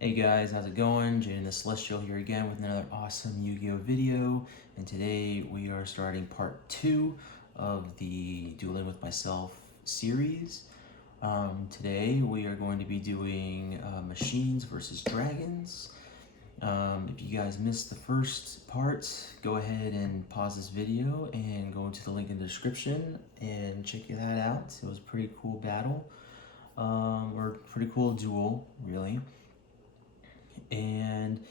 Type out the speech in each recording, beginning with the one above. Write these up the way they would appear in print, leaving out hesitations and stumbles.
Hey guys, how's it going? Jaden the Celestial here again with another awesome Yu-Gi-Oh video, and today we are starting part 2 of the Dueling with Myself series. Today we are going to be doing machines versus dragons. If you guys missed the first part, go ahead and pause this video and go into the link in the description and check that out. It was a pretty cool battle, or pretty cool duel, really. And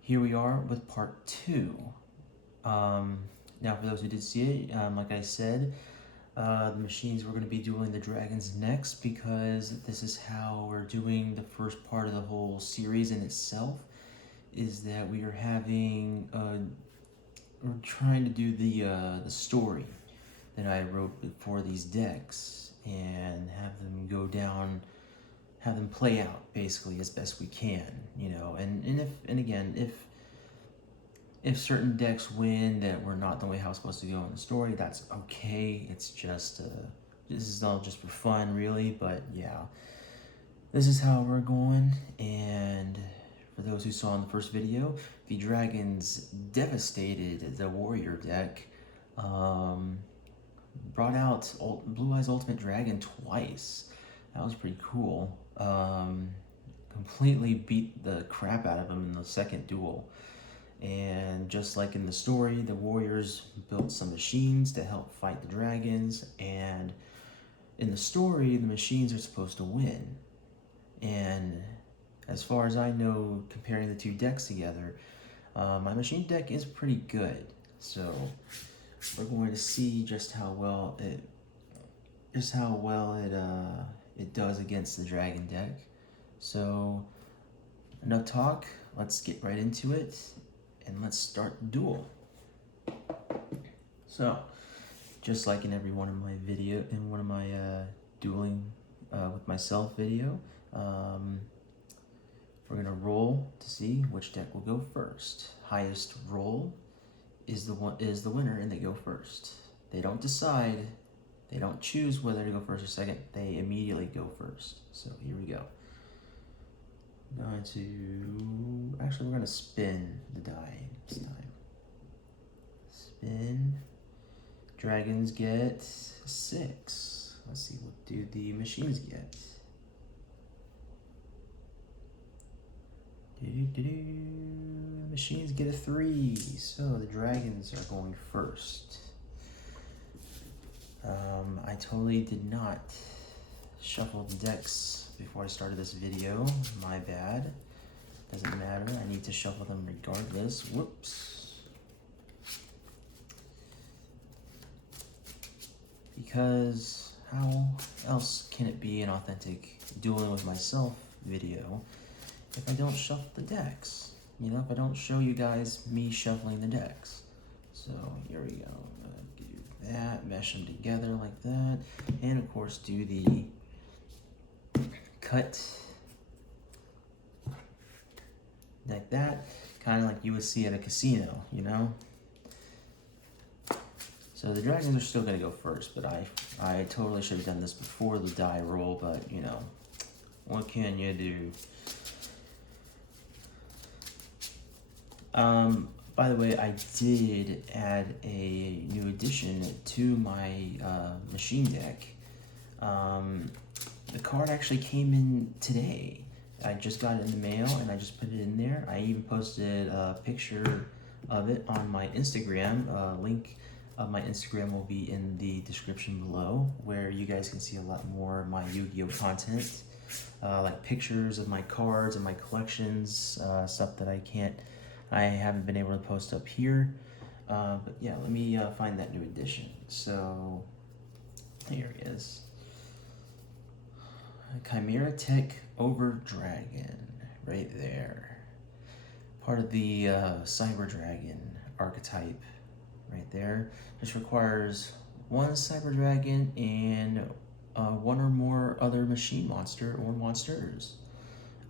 here we are with part 2. Now for those who did see it, like I said, the machines, we're going to be dueling the dragons next because this is how we're doing the first part of the whole series in itself, is that we are having, we're trying to do the story that I wrote for these decks and have them go down, have them play out basically as best we can, you know. And again, if certain decks win that were not the way how it's supposed to go in the story, that's okay. It's just this is all just for fun, really. But yeah, this is how we're going. And for those who saw in the first video, the dragons devastated the warrior deck. Brought out Blue Eyes Ultimate Dragon twice. That was pretty cool. Completely beat the crap out of him in the second duel. And just like in the story, the warriors built some machines to help fight the dragons. And in the story, the machines are supposed to win. And as far as I know, comparing the two decks together, my machine deck is pretty good. So we're going to see just how well it does against the dragon deck. So enough talk, let's get right into it and let's start the duel. So just like in every one of my dueling with myself video, we're gonna roll to see which deck will go first. Highest roll is the winner, and they go first. They don't decide, they don't choose whether to go first or second, they immediately go first. So here we go. I'm going to, actually we're going to spin the die this time. Spin. Dragons get 6. Let's see, what do the machines get? Machines get a 3, so the dragons are going first. I totally did not shuffle the decks before I started this video. My bad. Doesn't matter. I need to shuffle them regardless. Whoops. Because how else can it be an authentic dueling with myself video if I don't shuffle the decks? You know, if I don't show you guys me shuffling the decks. So here we go. I'm gonna do that, mesh them together like that, and of course do the cut like that, kind of like you would see at a casino, you know? So the dragons are still gonna go first, but I totally should have done this before the die roll, but you know, what can you do? By the way, I did add a new addition to my machine deck. The card actually came in today. I just got it in the mail and I just put it in there. I even posted a picture of it on my Instagram. Link of my Instagram will be in the description below, where you guys can see a lot more of my Yu-Gi-Oh content, like pictures of my cards and my collections, stuff that I haven't been able to post up here. But yeah, let me find that new edition. So here it is. Chimera Tech Over Dragon, right there. Part of the Cyber Dragon archetype, right there. This requires one Cyber Dragon and one or more other machine monster or monsters.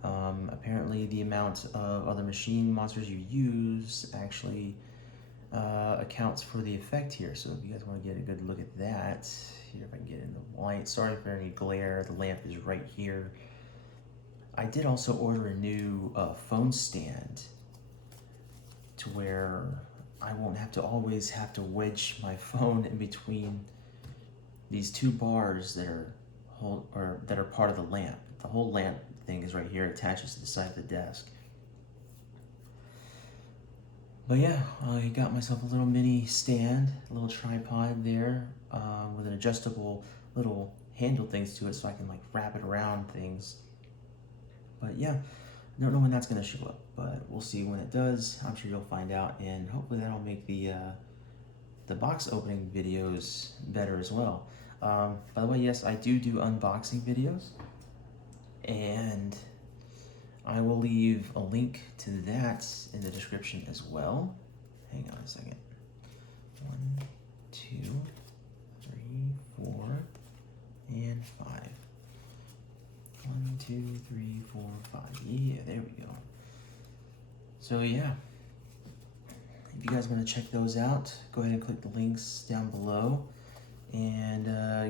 Apparently the amount of other machine monsters you use actually accounts for the effect here. So if you guys want to get a good look at that, here if I can get in the light. Sorry for any glare, the lamp is right here. I did also order a new phone stand to where I won't have to always have to wedge my phone in between these two bars that are part of the lamp. The whole lamp thing is right here, attaches to the side of the desk. But yeah, I got myself a little mini stand, a little tripod there, with an adjustable little handle things to it so I can like wrap it around things. But yeah, I don't know when that's gonna show up, but we'll see when it does. I'm sure you'll find out, and hopefully that'll make the box opening videos better as well. By the way, yes, I do unboxing videos, and I will leave a link to that in the description as well. Hang on a second. 1, 2, 3, 4, and 5. 1, 2, 3, 4, 5. Yeah, there we go. So yeah, if you guys want to check those out, go ahead and click the links down below and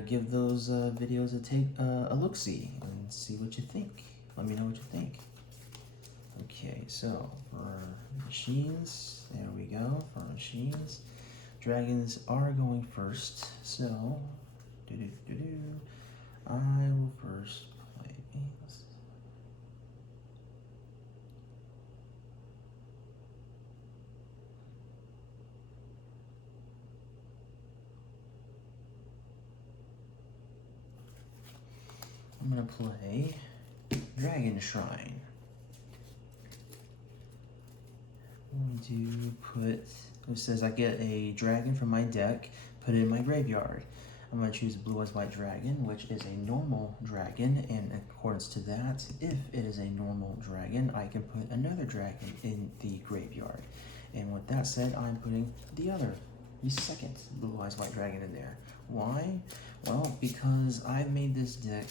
give those videos a look-see and see what you think. Let me know what you think. Okay, so for machines, there we go. For machines, dragons are going first. So, I will first play. I'm gonna play Dragon Shrine. I'm going to put, it says I get a dragon from my deck, put it in my graveyard. I'm going to choose Blue Eyes White Dragon, which is a normal dragon, and in accordance to that, if it is a normal dragon, I can put another dragon in the graveyard. And with that said, I'm putting the second Blue Eyes White Dragon in there. Why? Well, because I've made this deck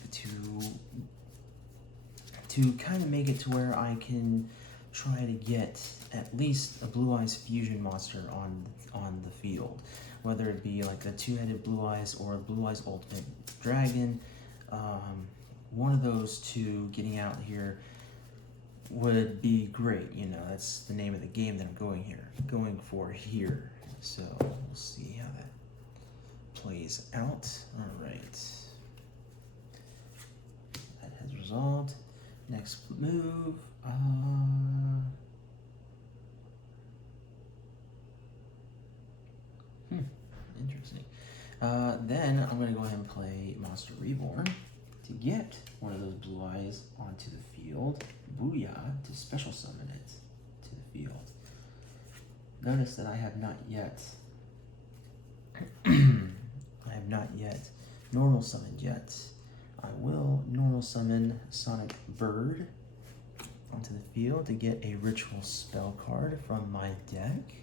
to kind of make it to where I can try to get at least a Blue Eyes fusion monster on the field, whether it be like the two-headed Blue Eyes or Blue Eyes Ultimate Dragon. One of those two getting out here would be great. You know, that's the name of the game that I'm going for here. So we'll see how that plays out. All right, that has resolved. Next move. Interesting. Then I'm gonna go ahead and play Monster Reborn to get one of those Blue Eyes onto the field. Booyah, to special summon it to the field. Notice that I have not yet normal summoned yet. I will normal summon Sonic Bird onto the field to get a ritual spell card from my deck.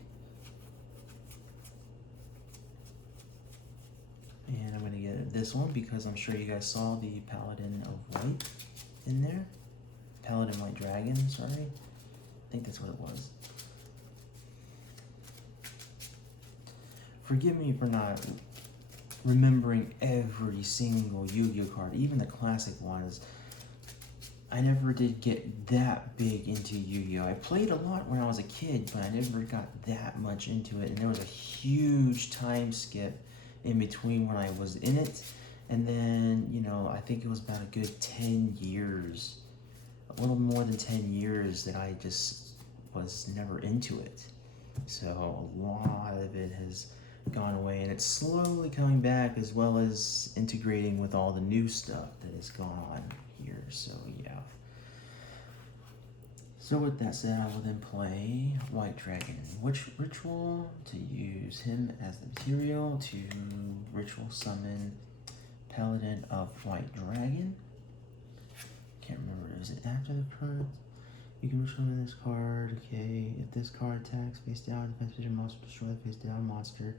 And I'm going to get this one because I'm sure you guys saw the Paladin of White in there. Paladin White Dragon, sorry. I think that's what it was. Forgive me for not remembering every single Yu-Gi-Oh card, even the classic ones. I never did get that big into Yu-Gi-Oh. I played a lot when I was a kid, but I never got that much into it, and there was a huge time skip in between when I was in it, and then, you know, I think it was about a good 10 years, a little more than 10 years that I just was never into it. So a lot of it has gone away, and it's slowly coming back, as well as integrating with all the new stuff that has gone on here. So yeah. So with that said, I will then play White Dragon Ritual to use him as the material to ritual summon Paladin of White Dragon. Can't remember, is it after the card? You can ritual summon this card. Okay, if this card attacks face down, defense position monster, destroy the face down monster.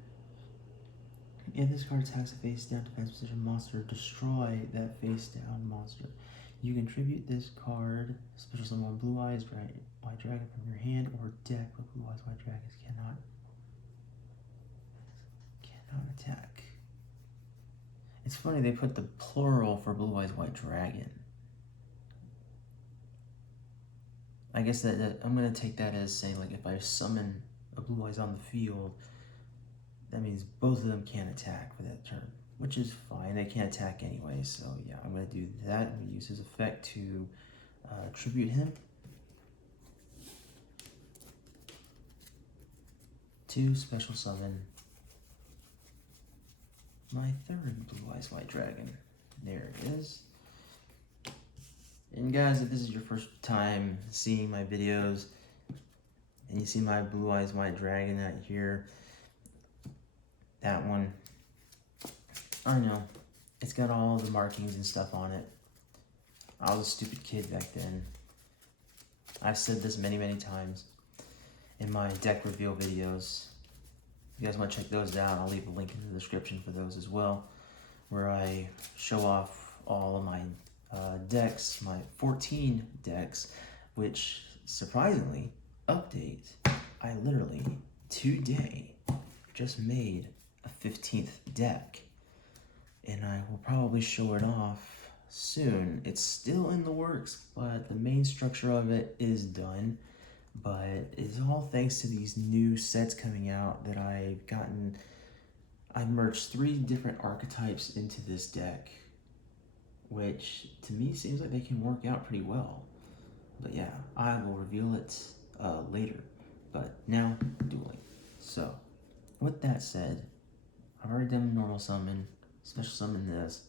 If this card attacks a face down defense position monster, destroy that face down monster. You can tribute this card, special summon Blue Eyes White Dragon from your hand or deck, but Blue Eyes White Dragons cannot attack. It's funny they put the plural for Blue Eyes White Dragon. I guess that I'm gonna take that as saying, like, if I summon a Blue Eyes on the field, that means both of them can't attack for that turn, which is fine. They can't attack anyway, so yeah, I'm gonna do that. I'm gonna use his effect to tribute him. 2 special summon my third Blue Eyes White Dragon. There it is. And guys, if this is your first time seeing my videos and you see my Blue Eyes White Dragon out here, that one, I know, it's got all the markings and stuff on it. I was a stupid kid back then. I've said this many, many times in my deck reveal videos. If you guys want to check those out, I'll leave a link in the description for those as well, where I show off all of my decks, my 14 decks, which surprisingly update. I literally today just made a 15th deck, and I will probably show it off soon. It's still in the works, but the main structure of it is done. But it's all thanks to these new sets coming out that I've gotten. I've merged 3 different archetypes into this deck, which to me seems like they can work out pretty well. But yeah, I will reveal it later. But now, dueling. So, with that said, I've already done normal summon, special summon this.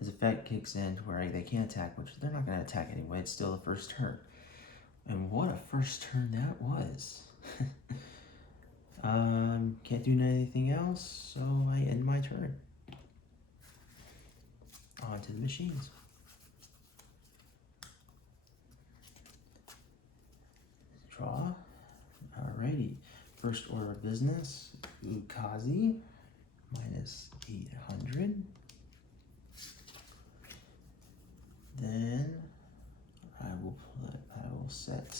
His effect kicks in to where they can't attack, which they're not going to attack anyway. It's still the first turn. And what a first turn that was. Can't do anything else, so I end my turn. On to the machines. Draw. Alrighty. First order of business. Ukazi. Minus 800. Then I will set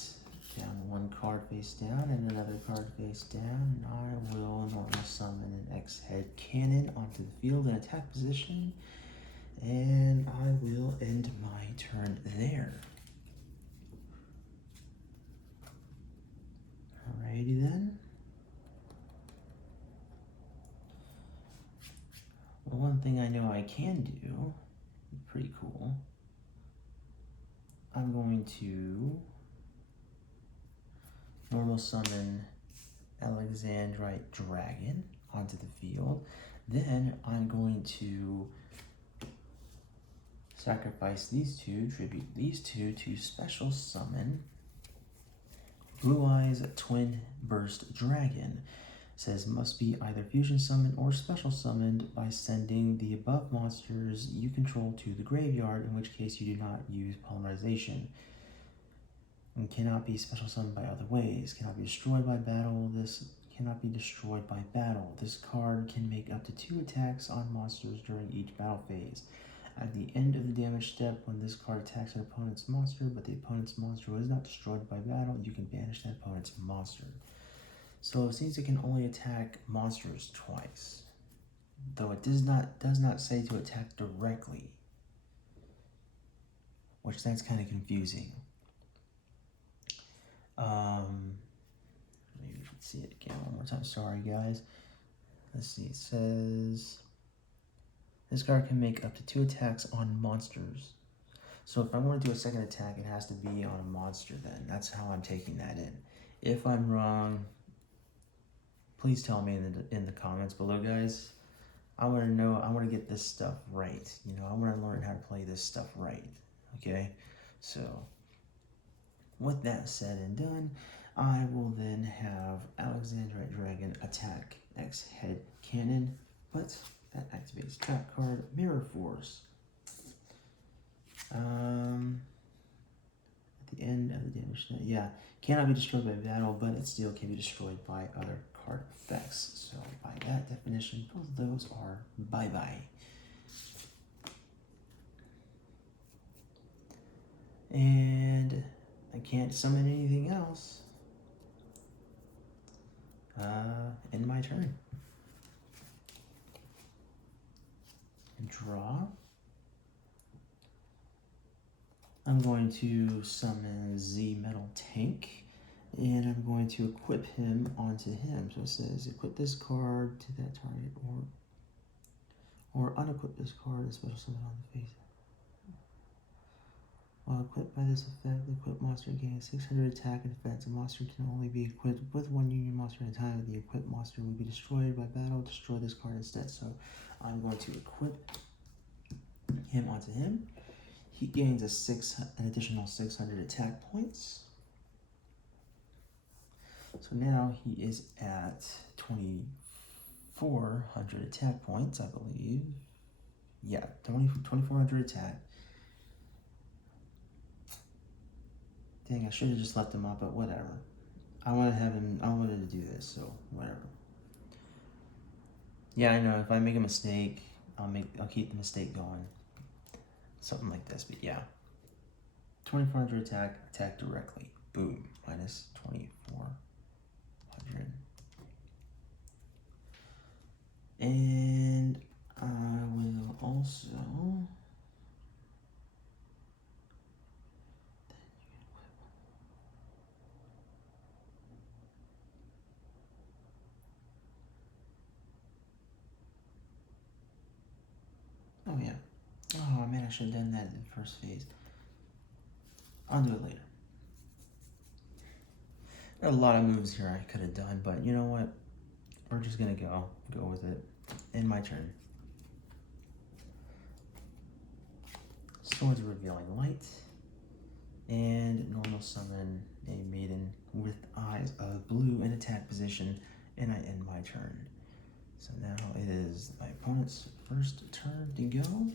down 1 card face down and another card face down, and I will normal summon an X-head cannon onto the field in attack position, and I will end my turn there. Alrighty then. Well, one thing I know I can do, pretty cool, I'm going to normal summon Alexandrite Dragon onto the field. Then I'm going to sacrifice these 2, tribute these 2 to special summon Blue Eyes Twin Burst Dragon. Says must be either fusion summoned or special summoned by sending the above monsters you control to the graveyard, in which case you do not use polymerization. And cannot be special summoned by other ways. Cannot be destroyed by battle. This cannot be destroyed by battle. This card can make up to 2 attacks on monsters during each battle phase. At the end of the damage step, when this card attacks an opponent's monster, but the opponent's monster was not destroyed by battle, you can banish that opponent's monster. So it seems it can only attack monsters twice, though it does not say to attack directly, which that's kind of confusing. Maybe we should see it again one more time. Sorry, guys. Let's see. It says this card can make up to 2 attacks on monsters. So if I want to do a second attack, it has to be on a monster. Then that's how I'm taking that in. If I'm wrong, please tell me in the comments below, guys. I want to know. I want to get this stuff right. You know, I want to learn how to play this stuff right. Okay, so with that said and done, I will then have Alexandrite Dragon attack X-head cannon, but that activates trap card Mirror Force. At the end of the damage, yeah, cannot be destroyed by battle, but it still can be destroyed by other card effects. So by that definition, both of those are bye-bye. And I can't summon anything else. End my turn. Draw. I'm going to summon Z Metal Tank, and I'm going to equip him onto him. So it says equip this card to that target, or unequip this card and special summon on the face. While equipped by this effect, the equipped monster gains 600 attack and defense. A monster can only be equipped with one union monster at a time. The equipped monster will be destroyed by battle. Destroy this card instead. So I'm going to equip him onto him. He gains an additional 600 attack points. So now he is at 2,400 attack points, I believe. Yeah, 2,400 attack. Dang, I should have just left him up, but whatever. I wanted to do this, so whatever. Yeah, I know, if I make a mistake, I'll keep the mistake going. Something like this, but yeah. 2,400 attack directly. Boom, minus 2,400. And I will also... Oh yeah. Oh man, I should have done that in the first phase. I'll do it later. There are a lot of moves here I could have done, but you know what? We're just gonna go with it. In my turn. Swords of Revealing Light. And normal summon a maiden with eyes of blue in attack position, and I end my turn. So now it is my opponent's first turn to go.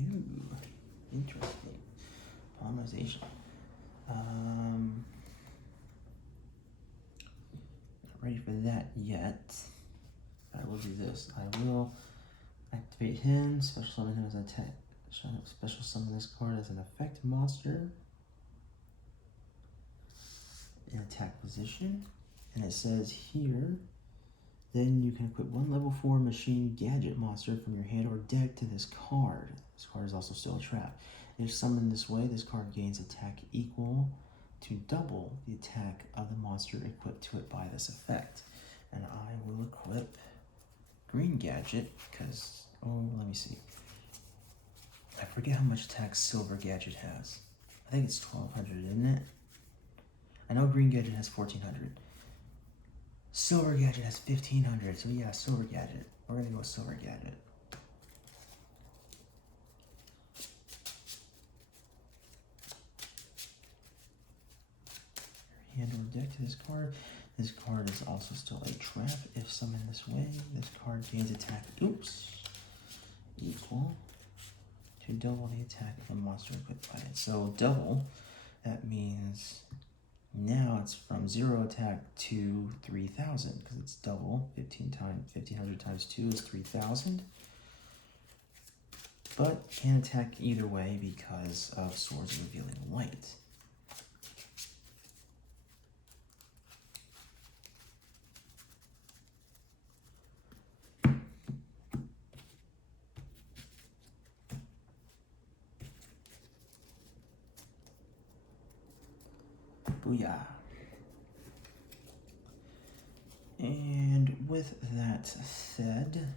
Ooh, interesting. Polymerization. Not ready for that yet. I will do this. I will activate him, special summon him as an attack. Special summon this card as an effect monster in attack position. And it says here, then you can equip one level 4 machine gadget monster from your hand or deck to this card. This card is also still a trap. If summoned this way, this card gains attack equal to double the attack of the monster equipped to it by this effect. And I will equip green gadget because, oh, let me see. I forget how much attack silver gadget has. I think it's 1,200, isn't it? I know green gadget has 1,400. Silver gadget has 1,500, so yeah, silver gadget. We're gonna go with silver gadget. Hand or deck to this card. This card is also still a trap. If summoned this way, this card gains attack, equal to double the attack of the monster equipped by it. So double, that means now it's from 0 attack to 3,000 because it's double. 1,500 times 2 is 3,000. But can attack either way because of Swords of Revealing Light. Booyah. And with that said,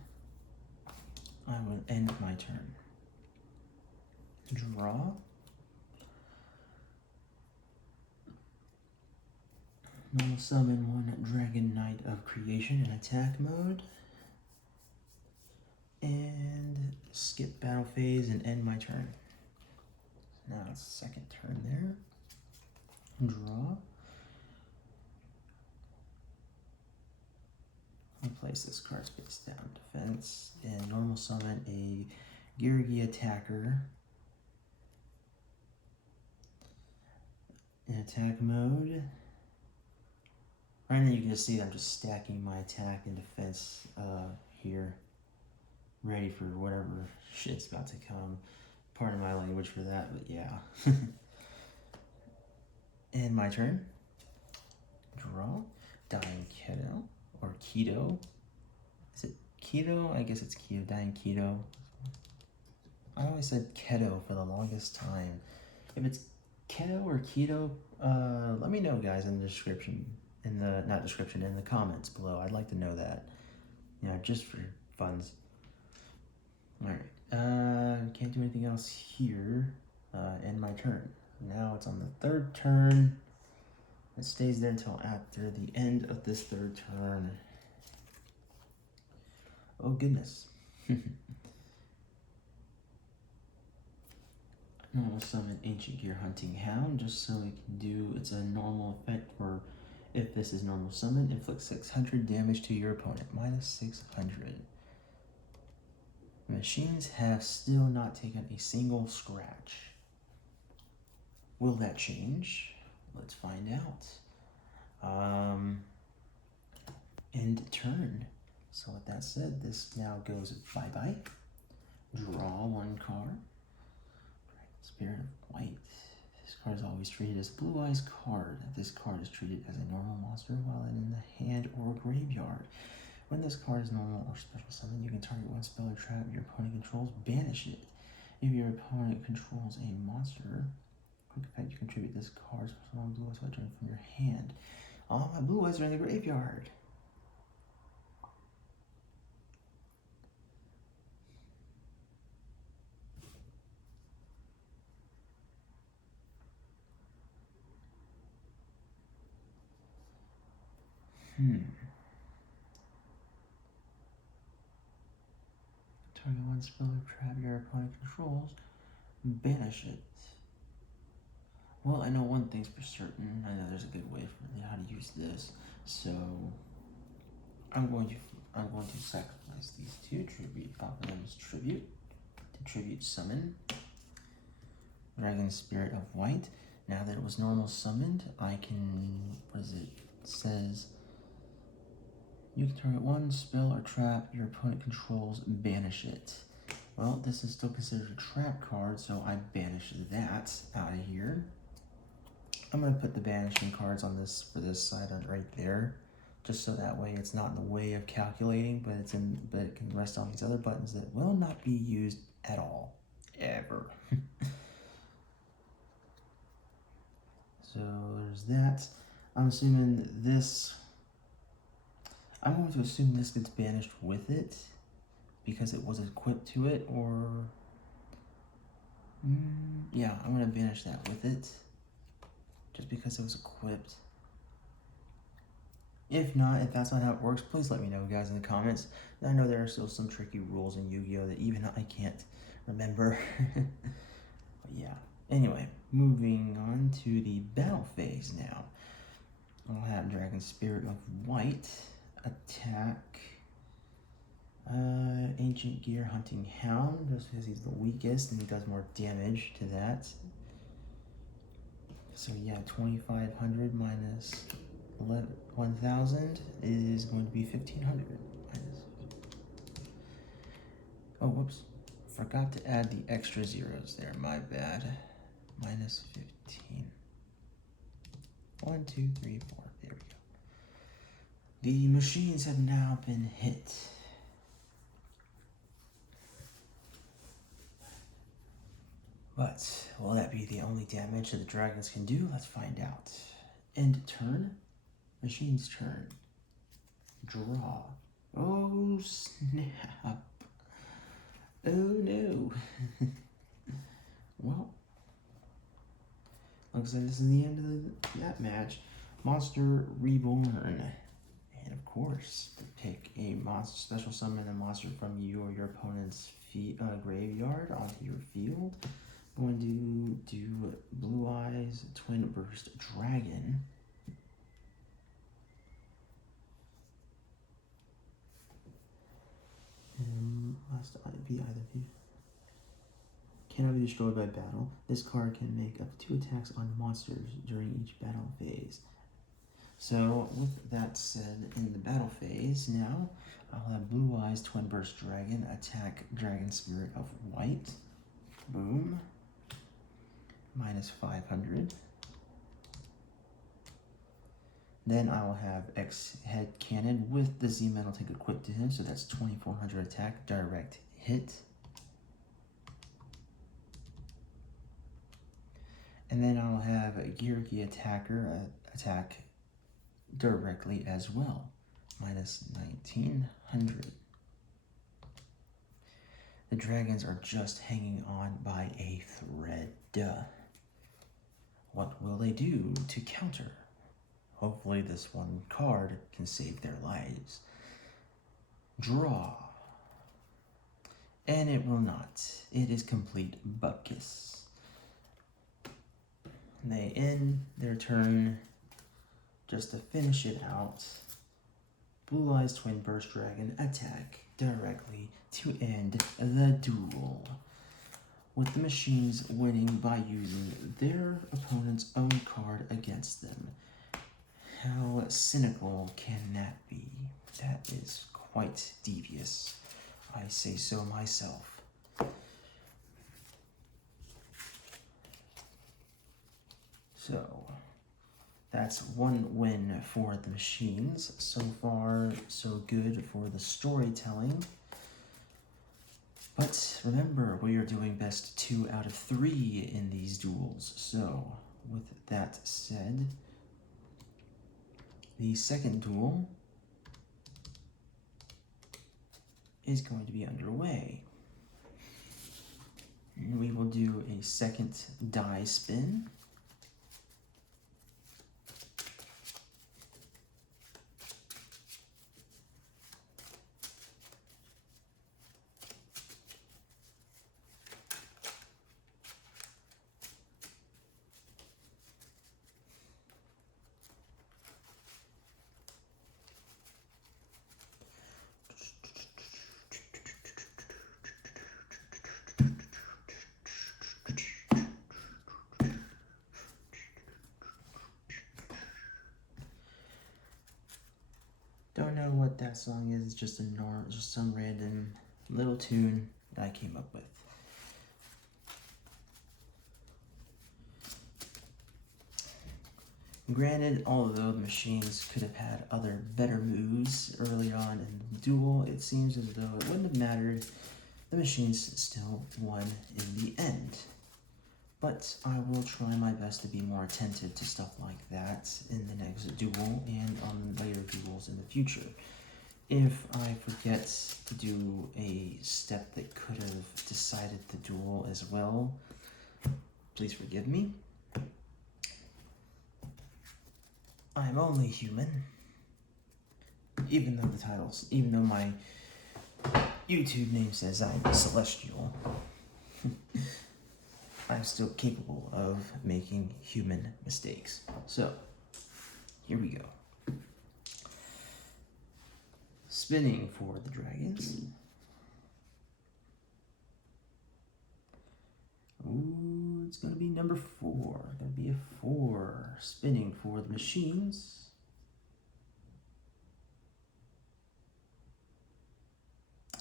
I will end my turn. Draw. Normal summon one Dragon Knight of Creation in attack mode. And skip battle phase and end my turn. Now it's second turn there. Draw. I'll place this card face down. Defense. And normal summon a Girigi attacker. In attack mode. Right now you can just see that I'm just stacking my attack and defense here. Ready for whatever shit's about to come. Pardon my language for that, but yeah. And my turn. Draw. Dying Keto. Or Keto. Is it Keto? I guess it's Keto. Dying Keto. I always said keto for the longest time. If it's keto or keto, let me know, guys, in the description, in the comments below. I'd like to know that. Just for funds. All right. Can't do anything else here. End my turn. Now it's on the third turn. It stays there until after the end of this third turn. Oh goodness. Normal summon Ancient Gear Hunting Hound, just so we can do, it's a normal effect for, if this is normal summon, inflict 600 damage to your opponent, minus 600. Machines have still not taken a single scratch. Will that change? Let's find out. End turn. So with that said, this now goes bye-bye. Draw one card. Spirit of White. This card is always treated as a Blue Eyes card. This card is treated as a normal monster while in the hand or graveyard. When this card is normal or special summon, you can target one spell or trap your opponent controls, banish it. If your opponent controls a monster, quick effect, you contribute this card's Blue Eyes by drawing from your hand. All my Blue Eyes are in the graveyard. Target one spell or trap your opponent controls, banish it. Well, I know one thing's for certain. I know there's a good way for how to use this. So I'm going to sacrifice these two, tribute, offer them as tribute, to tribute summon Dragon Spirit of White. Now that it was normal summoned, I can, what is it? It says you can target one spell or trap your opponent controls, banish it. Well, this is still considered a trap card, so I banish that out of here. I'm going to put the banishing cards on this, for this side right there, just so that way it's not in the way of calculating, but it can rest on these other buttons that will not be used at all, ever. So there's that. I'm assuming this, I'm going to assume this gets banished with it, because it was equipped to it, or, yeah, I'm going to banish that with it, just because it was equipped. If not, if that's not how it works, please let me know, guys, in the comments. I know there are still some tricky rules in Yu-Gi-Oh! That even I can't remember. But yeah, anyway, moving on to the battle phase now. I'll have Dragon Spirit of White attack Ancient Gear Hunting Hound, just because he's the weakest and he does more damage to that. So yeah, 2,500 minus 1,000 is going to be 1,500. Oh, whoops. Forgot to add the extra zeros there. My bad. Minus 15. 1, 2, 3, 4. There we go. The machines have now been hit. But will that be the only damage that the dragons can do? Let's find out. End turn. Machine's turn. Draw. Oh snap. Oh no. Well, looks like this is the end of that match. Monster Reborn. And of course, to pick a monster, special summon a monster from you or your opponent's graveyard onto your field. I'm going to do Blue Eyes Twin Burst Dragon. Must be either view. Cannot be destroyed by battle. This card can make up to 2 attacks on monsters during each battle phase. So, with that said, in the battle phase now, I'll have Blue Eyes Twin Burst Dragon attack Dragon Spirit of White. Boom. Minus 500. Then I will have X Head Cannon with the Z Metal Tank equipped to him, so that's 2,400 attack, direct hit. And then I'll have a Yugioh attacker attack directly as well. Minus 1900. The dragons are just hanging on by a thread. What will they do to counter? Hopefully this one card can save their lives. Draw. And it will not. It is complete buckus. They end their turn just to finish it out. Blue Eyes Twin Burst Dragon attack directly to end the duel, with the machines winning by using their opponent's own card against them. How cynical can that be? That is quite devious. I say so myself. So, that's one win for the machines. So far, so good for the storytelling. But remember, we are doing best 2 out of 3 in these duels. So, with that said, the second duel is going to be underway. And we will do a second die spin. Don't know what that song is. It's just just some random little tune that I came up with. Granted, although the machines could have had other better moves early on in the duel, it seems as though it wouldn't have mattered. The machines still won in the end. But I will try my best to be more attentive to stuff like that in the next duel and on later duels in the future. If I forget to do a step that could have decided the duel as well, please forgive me. I'm only human. Even though my YouTube name says I'm celestial, I'm still capable of making human mistakes. So, here we go. Spinning for the dragons. Ooh, it's gonna be number 4. Gonna be a 4. Spinning for the machines.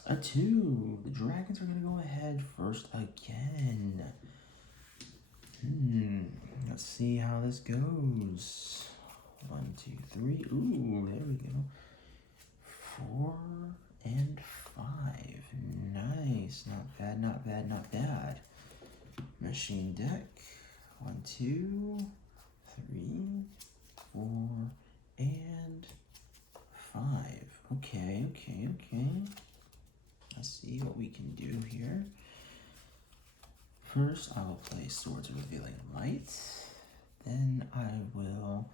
A 2. The dragons are gonna go ahead first again. Let's see how this goes. 1, 2, 3. Ooh, there we go. 4 and 5. Nice. Not bad, not bad, not bad. Machine deck. 1, 2, 3, 4, and 5. Okay. Let's see what we can do here. First, I will play Swords of Revealing Light. Then I will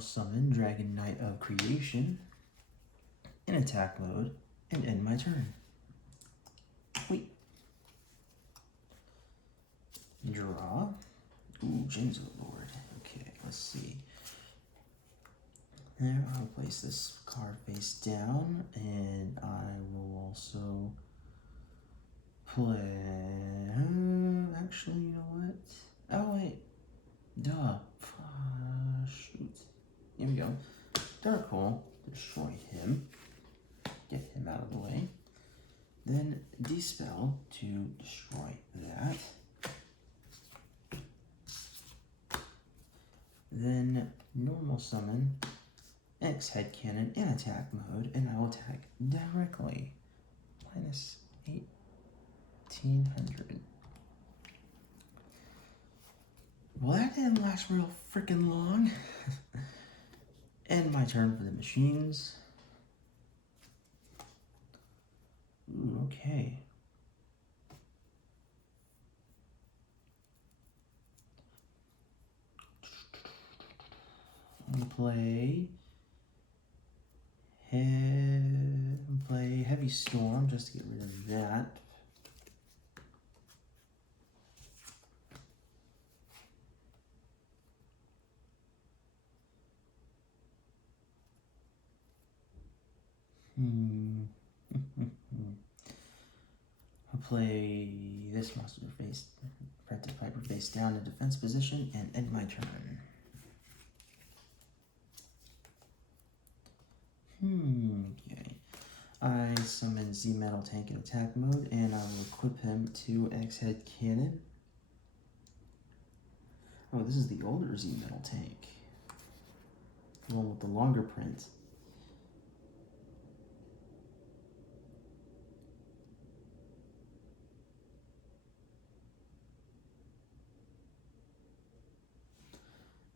summon Dragon Knight of Creation in attack mode and end my turn. Wait. Draw. Ooh, Gems of the Lord. Okay, let's see. There, I'll place this card face down, and I will also play. Actually, you know what? Oh wait, duh. Shoot. Here we go. Dark Hole. Destroy him. Get him out of the way. Then Dispel to destroy that. Then Normal Summon X Headcannon in attack mode, and I will attack directly. Minus 1800. Well, that didn't last real freaking long. And my turn for the machines. Ooh, okay. I'm gonna play Heavy Storm just to get rid of that. I'll play this monster face, Practice Piper face down in defense position and end my turn. Okay. I summon Z Metal Tank in attack mode and I will equip him to X-Head Cannon. Oh, this is the older Z Metal Tank. The one with the longer print.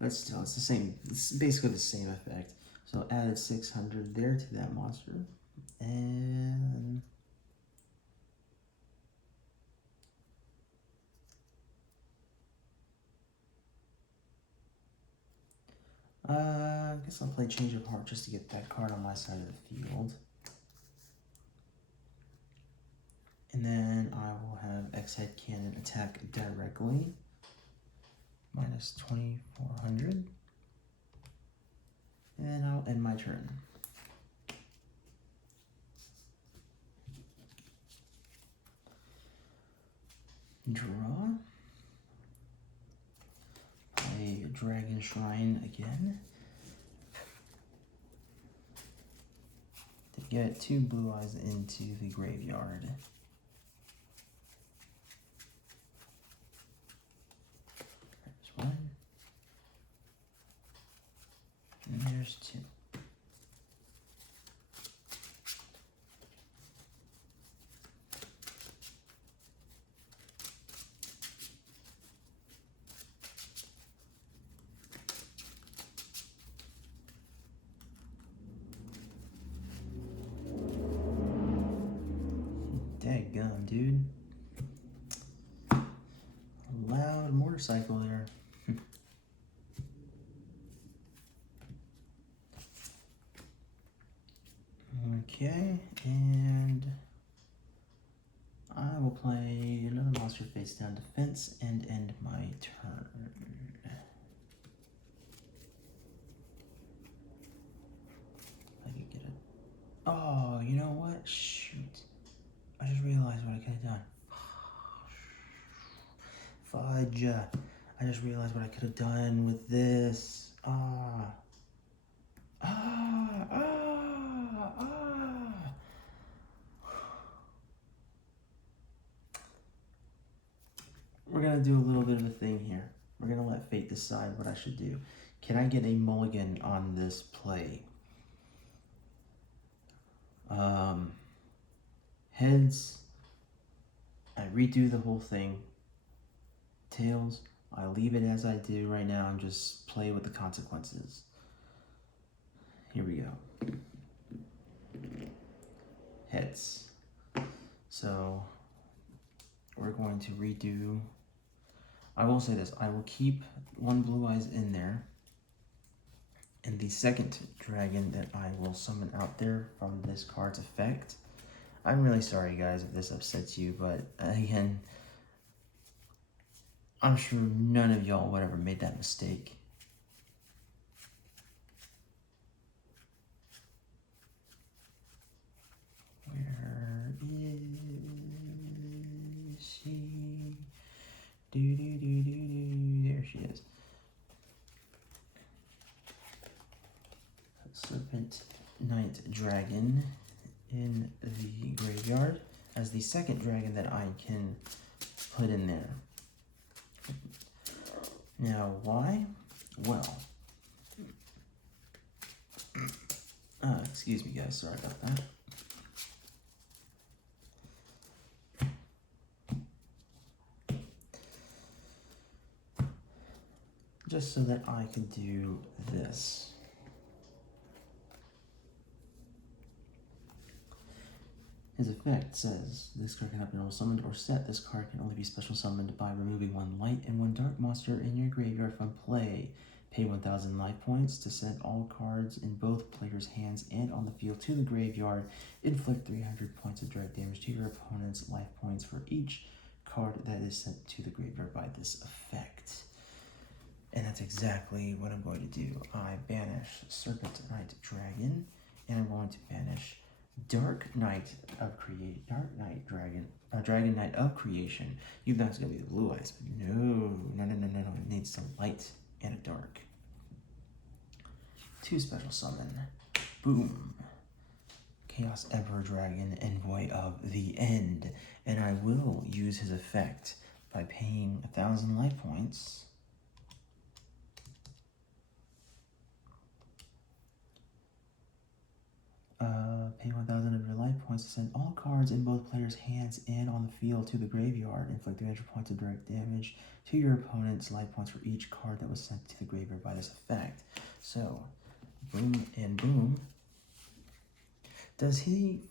But still, it's the same. It's basically the same effect. So added 600 there to that monster. And I guess I'll play Change of Heart just to get that card on my side of the field. And then I will have X-Head Cannon attack directly. Minus 2,400. And I'll end my turn. Draw. Play Dragon Shrine again. To get 2 blue eyes into the graveyard. There's 1. And there's 2. Daggum, dude. Loud motorcycle there. Okay, and I will play another monster face down defense and end my turn. I could get it. Oh, you know what? Shoot. I just realized what I could have done. Fudge. I just realized what I could have done with this. We're gonna do a little bit of a thing here. We're gonna let fate decide what I should do. Can I get a mulligan on this play? Heads, I redo the whole thing. Tails, I leave it as I do right now and just play with the consequences. Here we go. Heads. So we're going to redo. I will say this, I will keep 1 blue eyes in there. And the second dragon that I will summon out there from this card's effect. I'm really sorry guys if this upsets you, but again, I'm sure none of y'all would ever made that mistake. Where is she? There she is. Serpent Knight Dragon in the graveyard as the second dragon that I can put in there. Now, why? Well, excuse me guys, sorry about that. just so that I can do this. His effect says, this card cannot be normal summoned or set. This card can only be special summoned by removing one light and one dark monster in your graveyard from play. Pay 1,000 life points to send all cards in both players' hands and on the field to the graveyard. Inflict 300 points of direct damage to your opponent's life points for each card that is sent to the graveyard by this effect. And that's exactly what I'm going to do. I banish Serpent Knight Dragon, and I'm going to banish Dark Knight Dragon Knight of Creation. You think it's gonna be the blue eyes, but no. It needs some light and a dark. 2 special summon. Boom. Chaos Emperor Dragon, Envoy of the End. And I will use his effect by paying 1,000 life points. Pay 1,000 of your life points to send all cards in both players' hands and on the field to the graveyard. Inflict 300 points of direct damage to your opponent's life points for each card that was sent to the graveyard by this effect. So, boom and boom. Does he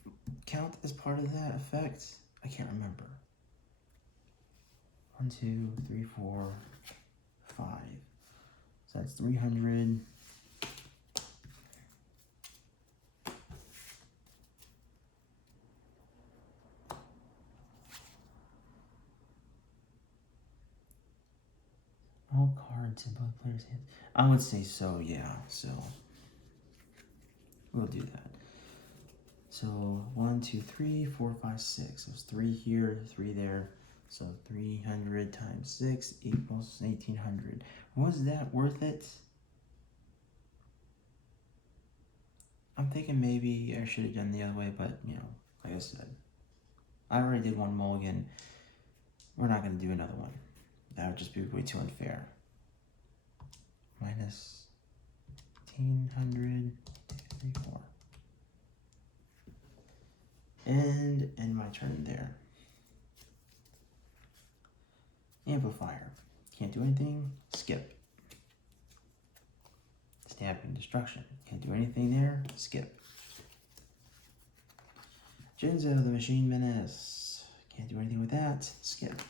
count as part of that effect? I can't remember. 1, 2, 3, 4, 5. So that's 300. All cards in both players' hands. I would say so, yeah. So we'll do that. So 1, 2, 3, 4, 5, 6. There's 3 here, 3 there. So 300 times 6 equals 1,800. Was that worth it? I'm thinking maybe I should have done the other way, but you know, like I said, I already did one mulligan. We're not going to do another one. That would just be way too unfair. Minus 1,800, 2, 3, 4. And end my turn there. Amplifier. Can't do anything. Skip. Stamping Destruction. Can't do anything there. Skip. Jinzo, the Machine Menace. Can't do anything with that. Skip.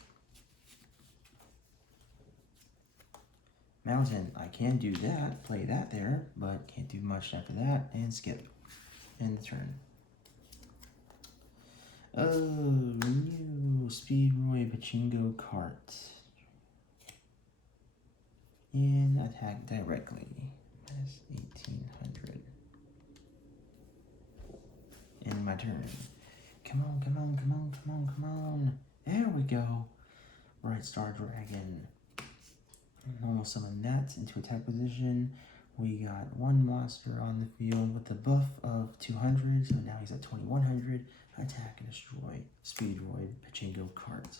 Mountain. I can do that. Play that there, but can't do much after that. And skip. End the turn. Oh, new Speedroy Pachinko Cart. And attack directly. Minus 1,800. End my turn. Come on, come on, come on, come on, come on. There we go. Bright Star Dragon. Normal summon that into attack position. We got 1 monster on the field with the buff of 200, so now he's at 2,100. Attack and destroy Speedroid Pachinko Cart.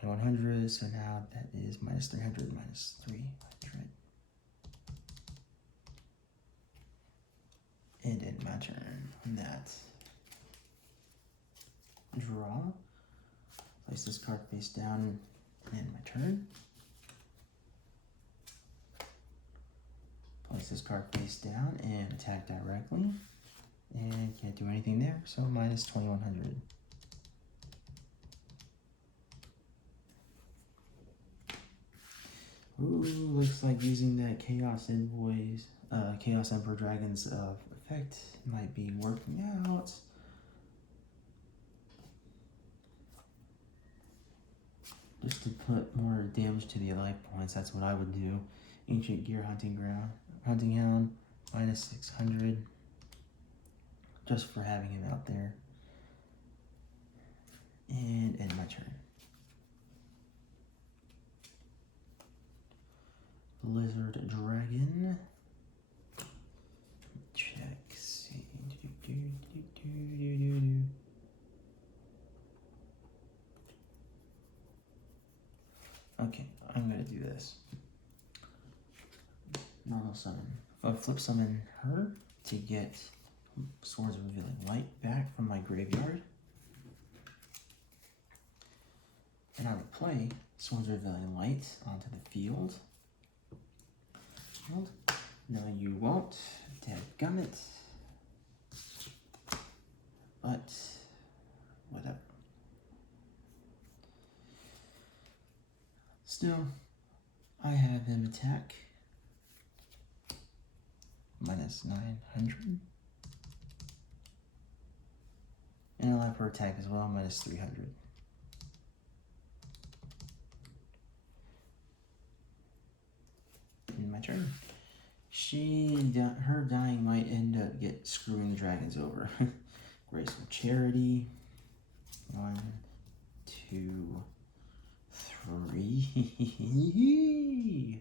2,100, so now that is minus 300, minus 300. And end my turn on that. Draw. Place this card face down and end my turn. Place this card face down and attack directly. And can't do anything there, so minus 2,100. Ooh, looks like using that Chaos Emperor Dragon's effect might be working out. Just to put more damage to the life points, that's what I would do. Ancient Gear Hunting Hound, minus 600. Just for having him out there. And end my turn. Blizzard Dragon. Check, see. Okay, I'm gonna do this. Normal summon. If I flip summon her to get Swords of Revealing Light back from my graveyard, and I would play Swords of Revealing Light onto the field. No, you won't. Dadgummit. But, whatever. Still, I have him attack. Minus 900. And I'll have her attack as well, minus 300. In my turn. Her dying might end up screwing the dragons over. Graceful Charity. 1, 2, 3.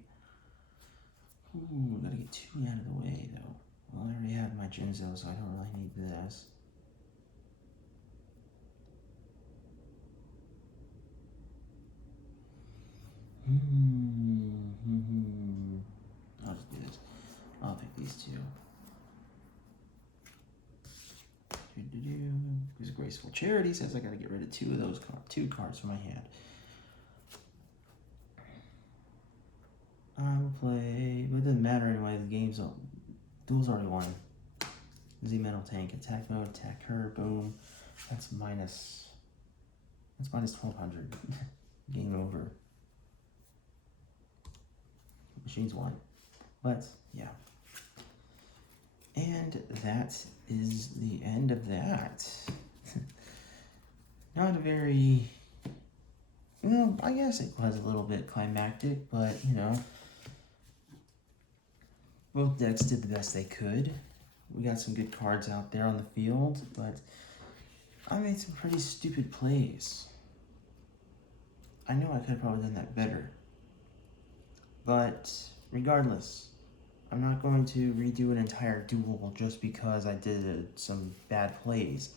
Ooh, gotta get 2 out of the way though. Well, I already have my Jinzo, so I don't really need this. I'll just do this. I'll pick these 2. Because Graceful Charity says I gotta get rid of 2 of those 2 cards from my hand. I will play, but it doesn't matter anyway, duel's already won. Z-Metal Tank, attack mode, attack her, boom. That's minus 1200. Game over. Machines won. But, yeah. And that is the end of that. Not a very, well, I guess it was a little bit climactic, but, you know, both decks did the best they could. We got some good cards out there on the field, but I made some pretty stupid plays. I know I could have probably done that better. But regardless, I'm not going to redo an entire duel just because I did some bad plays.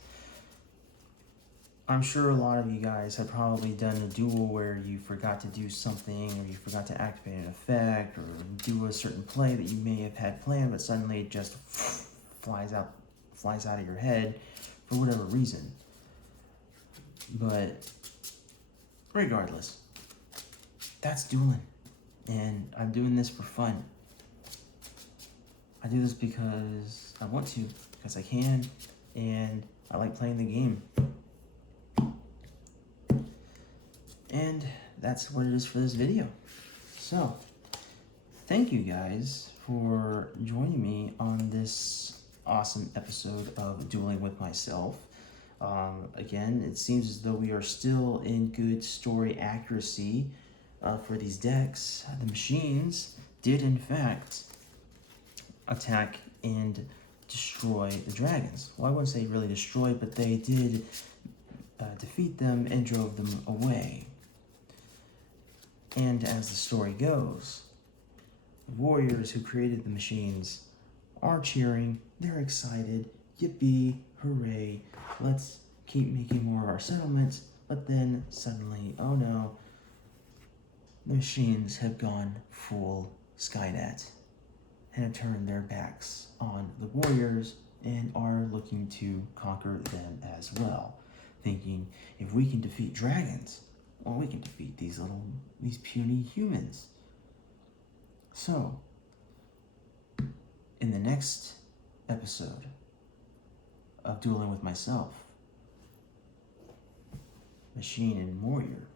I'm sure a lot of you guys have probably done a duel where you forgot to do something, or you forgot to activate an effect, or do a certain play that you may have had planned, but suddenly it just flies out of your head for whatever reason. But regardless, that's dueling, and I'm doing this for fun. I do this because I want to, because I can, and I like playing the game. And that's what it is for this video. So, thank you guys for joining me on this awesome episode of Dueling with Myself. Again, it seems as though we are still in good story accuracy for these decks. The machines did, in fact, attack and destroy the dragons. Well, I wouldn't say really destroy, but they did defeat them and drove them away. And as the story goes, the warriors who created the machines are cheering, they're excited, yippee, hooray, let's keep making more of our settlements, but then suddenly, oh no, the machines have gone full Skynet and have turned their backs on the warriors and are looking to conquer them as well, thinking if we can defeat dragons, well, we can defeat these puny humans. So, in the next episode of Dueling with Myself, Machine and Warrior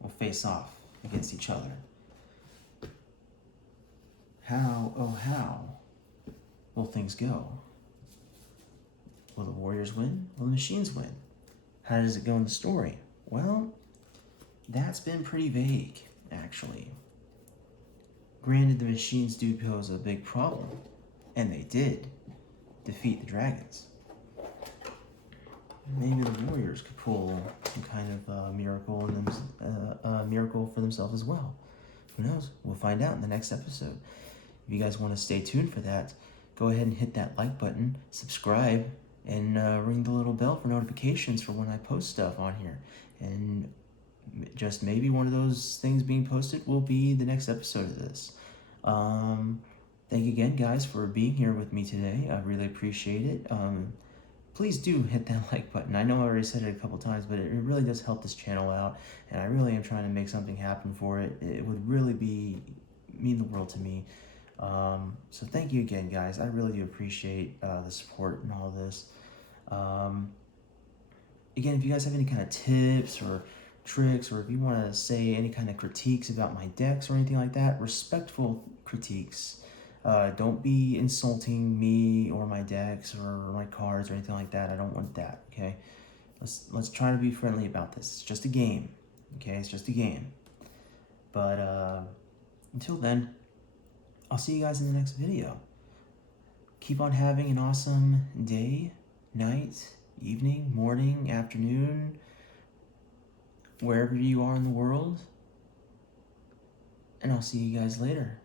will face off against each other. How, oh how, will things go? Will the warriors win? Will the machines win? How does it go in the story? Well, that's been pretty vague, actually. Granted, the machines do pose a big problem, and they did defeat the dragons. Maybe the warriors could pull some kind of miracle for themselves as well. Who knows? We'll find out in the next episode. If you guys want to stay tuned for that, go ahead and hit that like button, subscribe, and ring the little bell for notifications for when I post stuff on here. And just maybe one of those things being posted will be the next episode of this. Thank you again, guys, for being here with me today. I really appreciate it. please do hit that like button. I know I already said it a couple times, but it really does help this channel out, and I really am trying to make something happen for it. It would really mean the world to me. So thank you again, guys. I really do appreciate the support and all this. Again, if you guys have any kind of tips or tricks, or if you want to say any kind of critiques about my decks or anything like that, respectful critiques. Don't be insulting me or my decks or my cards or anything like that. I don't want that, okay? Let's try to be friendly about this. It's just a game, okay? It's just a game. But until then, I'll see you guys in the next video. Keep on having an awesome day, night, evening, morning, afternoon, wherever you are in the world. And I'll see you guys later.